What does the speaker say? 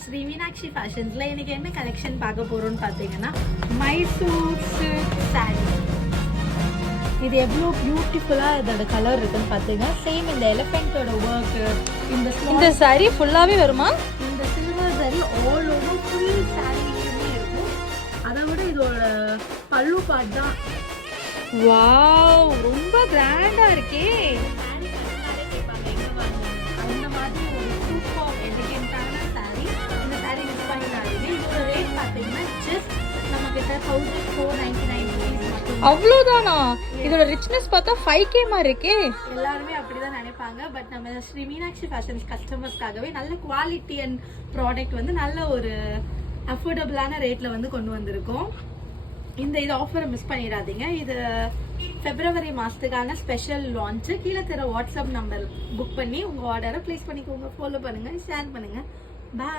ஸ்ரீ மீனாட்சி ஃபேஷன்ஸ்ல இன்னைக்கு என்ன கலெக்ஷன் பார்க்க போறோம்னு பார்த்தீங்கன்னா மைசூர் சில்க் சாரி. இது எவ்வளோ பியூட்டிஃபுல்லாக இதோட கலர் இருக்குன்னு பார்த்தீங்கன்னா சேம் இந்த எலிஃபென்ட்டோட ஒர்க் இந்த சாரி ஃபுல்லாகவே வருமா? இந்த silver sari all over full சாரிலையுமே இருக்கும். அதை விட இதோட பல்லு பார்ட் தான் வாவ் ரொம்ப கிராண்டா இருக்கே. அந்த மாதிரி ஒரு சூப்பர் எலிகென்ட்டான சாரி. இந்த சாரி மிஸ் பண்ணிடாதீங்க. இதோட ரேட் பார்த்தீங்கன்னா ஜஸ்ட் நம்ம கிட்ட 1499 rupees மட்டும். அவ்வளோதானா? இதோட ரிச்னஸ் பார்த்தா 5K மாதிரி இருக்கே. எல்லாருமே அப்படிதான் நினைப்பாங்க. பட் நம்ம ஸ்ரீ மீனாட்சி ஃபேஷன்ஸ் கஸ்டமர்ஸ்க்காகவே நல்ல குவாலிட்டி அண்ட் ப்ராடக்ட் வந்து நல்ல ஒரு அஃபோர்டபுளான ரேட்ல வந்து கொண்டு வந்திருக்கோம். இது ஆஃபரை மிஸ் பண்ணிடாதீங்க. இது பிப்ரவரி மாதத்துக்கான ஸ்பெஷல் லான்ச்சு. கீழே தர வாட்ஸ்அப் நம்பர் புக் பண்ணி உங்கள் ஆர்டரை ப்ளேஸ் பண்ணிக்கோங்க. ஃபாலோ பண்ணுங்கள், ஷேர் பண்ணுங்கள். பாய்.